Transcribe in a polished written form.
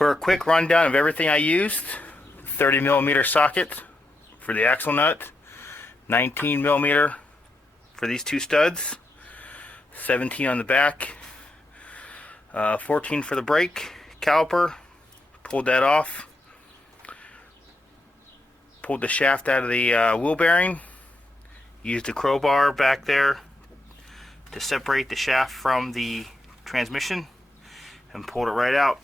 For a quick rundown of everything I used: 30mm socket for the axle nut, 19mm for these two studs, 17 on the back, 14 for the brake caliper. Pulled that off. Pulled the shaft out of the wheel bearing. Used a crowbar back there to separate the shaft from the transmission and pulled it right out.